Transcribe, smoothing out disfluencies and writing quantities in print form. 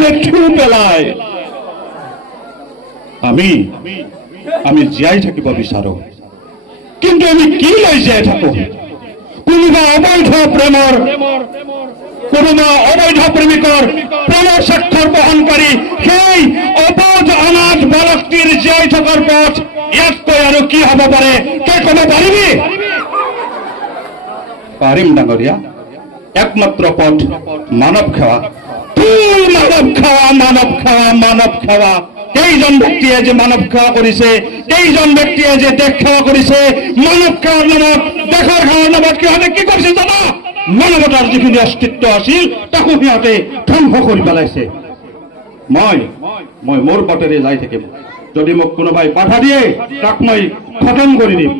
দেখিলে ঠু পেলায় আমি জীয়াই থাকিব বিচাৰো কিন্তু আমি কি লৈ জীয়াই থাকো কোনোবা অবৈধ প্ৰেমৰ কোনোবা অবৈধ প্ৰেমিকৰ প্ৰেমৰ স্বাক্ষৰ বহনকাৰী সেই অবৈধ অনাথ বালকটিৰ জীয়াই থকাৰ পথ ইয়াতকৈ আৰু কি হ'ব পাৰে তই ক'ব পাৰিবি পাৰিম ডাঙৰীয়া একমাত্ৰ পথ মানৱ সেৱা মানৱ সেৱা কেইজন ব্যক্তিয়ে যে মানৱ সেৱা কৰিছে কেইজন ব্যক্তিয়ে যে দেশ সেৱা কৰিছে মানৱ সেৱাৰ নামত দেশৰ সেৱাৰ নামত সিহঁতে কি কৰিছে জানা মানৱতাৰ যিখিনি অস্তিত্ব আছিল তাকো সিহঁতে ধ্বংস কৰি পেলাইছে মই মোৰ পথেৰে যাই থাকিম যদি মোক কোনোবাই বাধা দিয়ে তাক মই খতম কৰি দিম